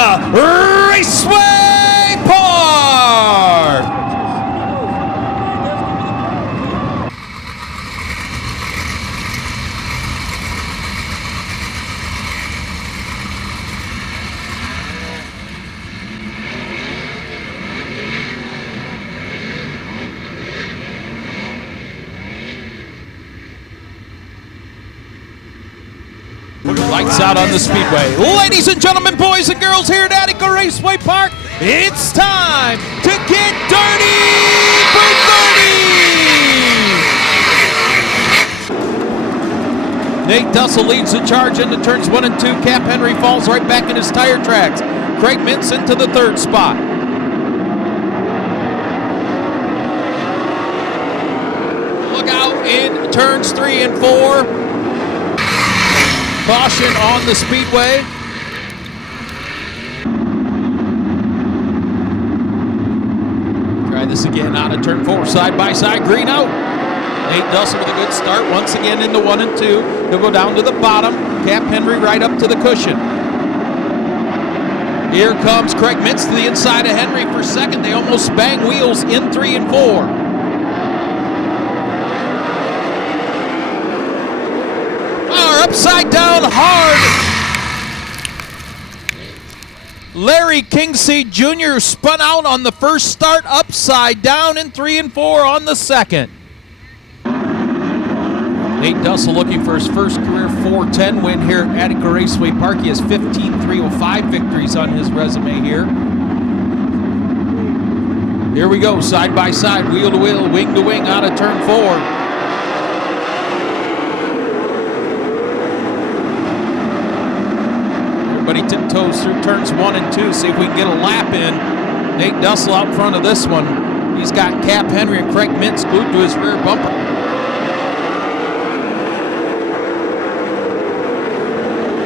Attica Raceway Park. Lights out on the speedway. Ladies and gentlemen, boys and girls, here at Attica Raceway Park, it's time to get dirty for 30! Nate Dussel leads the charge into turns 1 and 2. Cap Henry falls right back in his tire tracks. Craig Mintz into the 3rd spot. Look out in turns 3 and 4. Caution on the speedway. Try this again out of turn 4, side by side, green out. Nate Dussel with a good start once again into 1 and 2. He'll go down to the bottom. Cap Henry right up to the cushion. Here comes Craig Mintz to the inside of Henry for 2nd. They almost bang wheels in 3 and 4. Upside down hard. Larry Kingseed Jr. spun out on the first start, upside down in 3 and 4 on the 2nd. Nate Dussel looking for his first career 410 win here at Attica Raceway Park. He has 15 305 victories on his resume here. Here we go, side by side, wheel to wheel, wing to wing out of turn 4. He tiptoes through turns 1 and 2, see if we can get a lap in. Nate Dussel out front of this one. He's got Cap Henry and Craig Mintz glued to his rear bumper.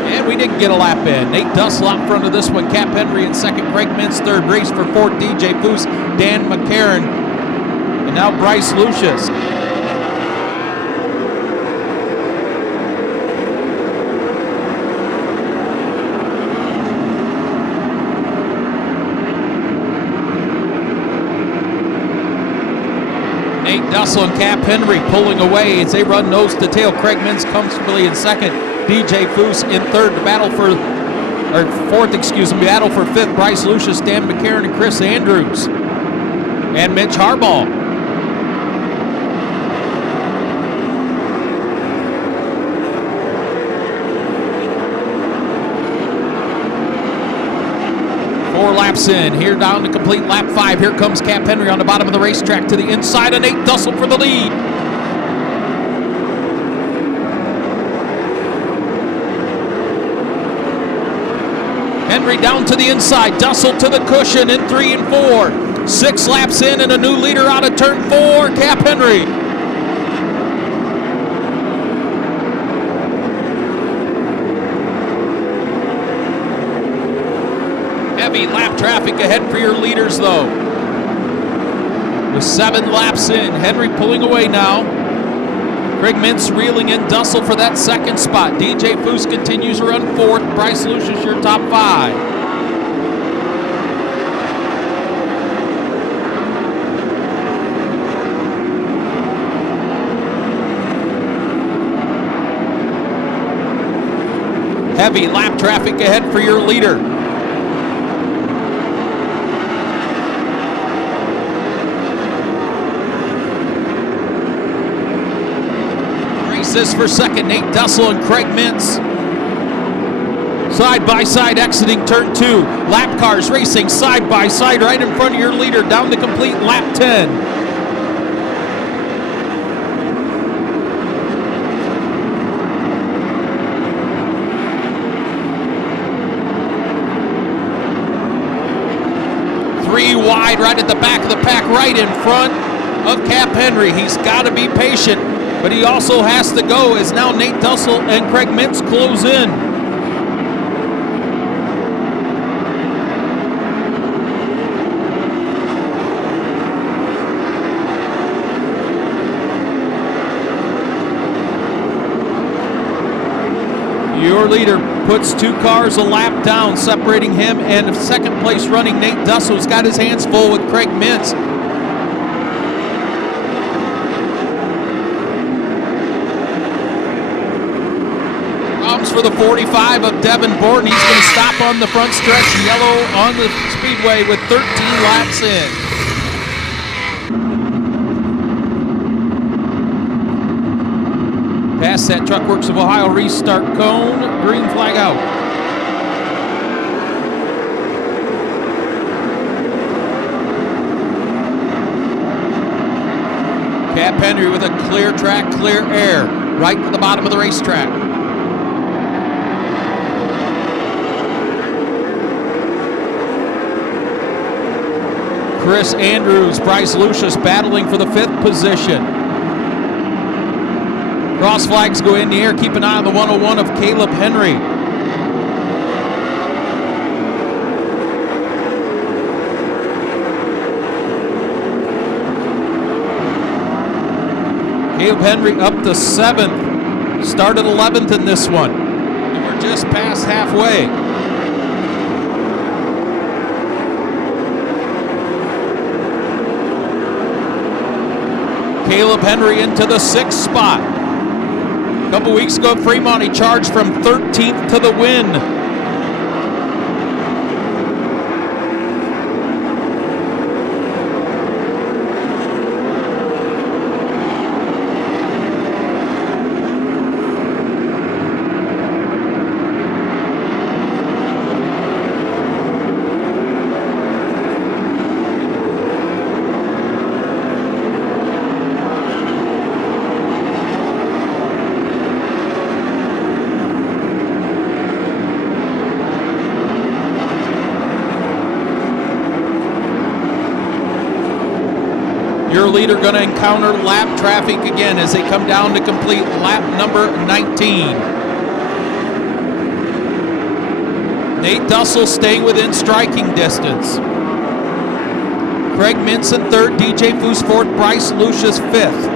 And we didn't get a lap in. Nate Dussel out front of this one. Cap Henry in 2nd, Craig Mintz 3rd. Race for 4th, DJ Foose, Dan McCarron, and now Bryce Lucius. Nate Dussel and Cap Henry pulling away as they run nose to tail. Craig Mintz comfortably in 2nd. DJ Foose in 3rd. Battle for 5th. Bryce Lucius, Dan McCarron, and Chris Andrews. And Mitch Harbaugh. Laps in, here down to complete lap 5. Here comes Cap Henry on the bottom of the racetrack to the inside of Nate Dussel for the lead. Henry down to the inside, Dussel to the cushion in 3 and 4. 6 laps in and a new leader out of turn 4, Cap Henry. Heavy lap traffic ahead for your leaders, though. With 7 laps in, Henry pulling away now. Craig Mintz reeling in Dussel for that 2nd spot. DJ Foose continues to run 4th. Bryce Lucius, your top 5. Heavy lap traffic ahead for your leader. This for 2nd, Nate Dussel and Craig Mintz. Side by side exiting turn 2. Lap cars racing side by side right in front of your leader down to complete lap 10. Three wide right at the back of the pack, right in front of Cap Henry. He's got to be patient, but he also has to go as now Nate Dussel and Craig Mintz close in. Your leader puts 2 cars a lap down, separating him and second place running Nate Dussel's got his hands full with Craig Mintz. Problems for the 45 of Devin Borden. He's going to stop on the front stretch, yellow on the speedway with 13 laps in. Past that Truck Works of Ohio restart cone, green flag out. Cap Henry with a clear track, clear air, right to the bottom of the racetrack. Chris Andrews, Bryce Lucius battling for the 5th position. Cross flags go in the air. Keep an eye on the 101 of Caleb Henry. Caleb Henry up to 7th. Started 11th in this one. And we're just past halfway. Caleb Henry into the 6th spot. A couple weeks ago at Fremont, he charged from 13th to the win. Your leader going to encounter lap traffic again as they come down to complete lap number 19. Nate Dussel staying within striking distance. Craig Mintz in 3rd, DJ Foose 4th, Bryce Lucius 5th.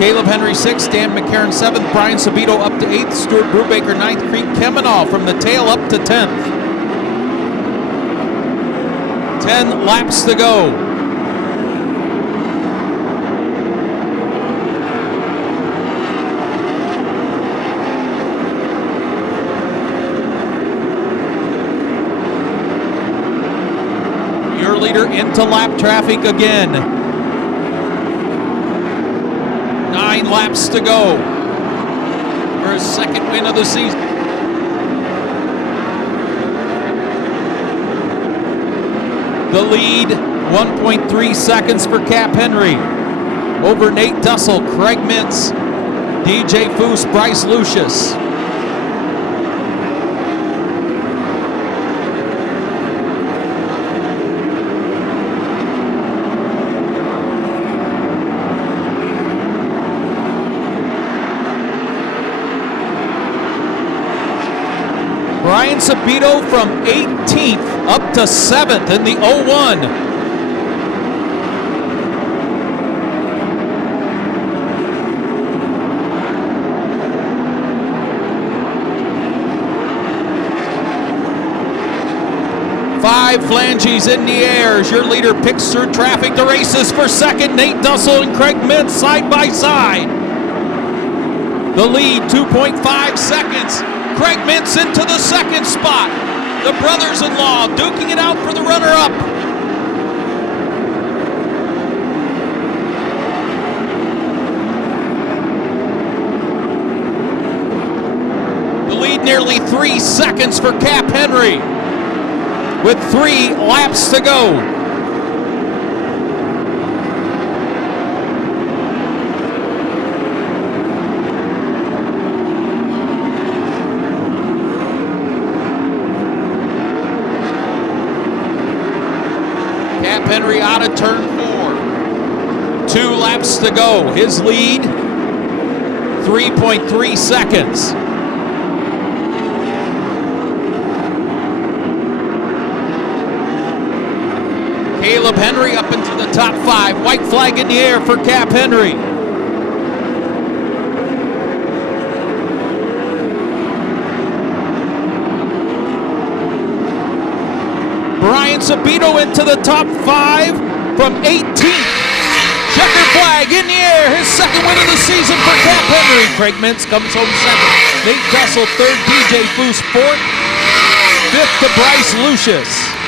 Caleb Henry 6th, Dan McCarron 7th, Brian Sabito up to 8th, Stuart Brubaker 9th, Creek Kemenall from the tail up to 10th. 10 laps to go. Leader into lap traffic again. 9 laps to go for his 2nd win of the season. The lead, 1.3 seconds for Cap Henry. Over Nate Dussel, Craig Mintz, DJ Foose, Bryce Lucius. Brian Sabito from 18th up to 7th in the 01. Five flanges in the air as your leader picks through traffic. The races for 2nd. Nate Dussel and Craig Mintz side by side. The lead, 2.5 seconds. Craig Mintz into the 2nd spot. The brothers-in-law duking it out for the runner-up. The lead nearly 3 seconds for Cap Henry with 3 laps to go. Henry out of turn 4. 2 laps to go. His lead, 3.3 seconds. Caleb Henry up into the top 5. White flag in the air for Cap Henry. Ryan Sabino into the top 5 from 18th. Checker flag in the air. His second win of the season for Cap Henry. Craig Mintz comes home second. Nate Dussel third. DJ Foose fourth. Fifth to Bryce Lucius.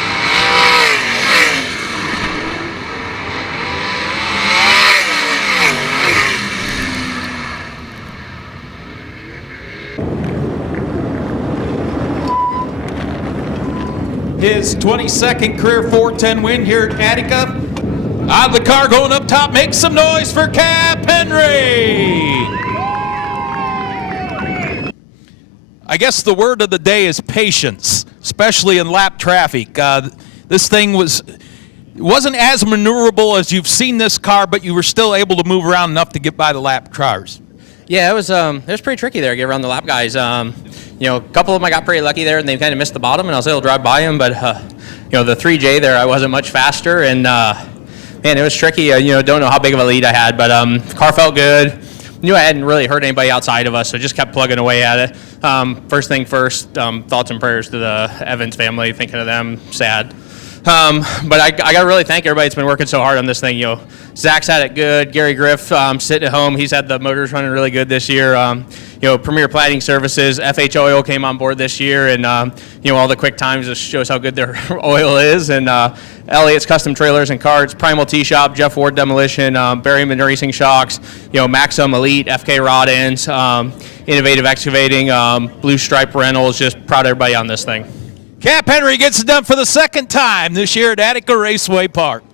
His 22nd career 410 win here at Attica. Out of the car going up top, make some noise for Cap Henry. I guess the word of the day is patience, especially in lap traffic. This thing wasn't as maneuverable as you've seen this car, but you were still able to move around enough to get by the lap cars. Yeah, it was pretty tricky there to get around the lap guys. A couple of them I got pretty lucky there, and they kind of missed the bottom, and I was able to drive by them. But the 3J there, I wasn't much faster, and man, it was tricky. Don't know how big of a lead I had, but the car felt good. Knew I hadn't really hurt anybody outside of us, so just kept plugging away at it. First thing first, thoughts and prayers to the Evans family, thinking of them, sad. But I got to really thank everybody that's been working so hard on this thing. Zach's had it good. Gary Griff sitting at home. He's had the motors running really good this year. Premier Plating Services, FH Oil came on board this year, and all the quick times just shows how good their oil is. And Elliott's Custom Trailers and Carts, Primal Tea Shop, Jeff Ward Demolition, Berryman Racing Shocks, Maxim Elite, FK Rod Ends, Innovative Excavating, Blue Stripe Rentals. Just proud of everybody on this thing. Cap Henry gets it done for the second time this year at Attica Raceway Park.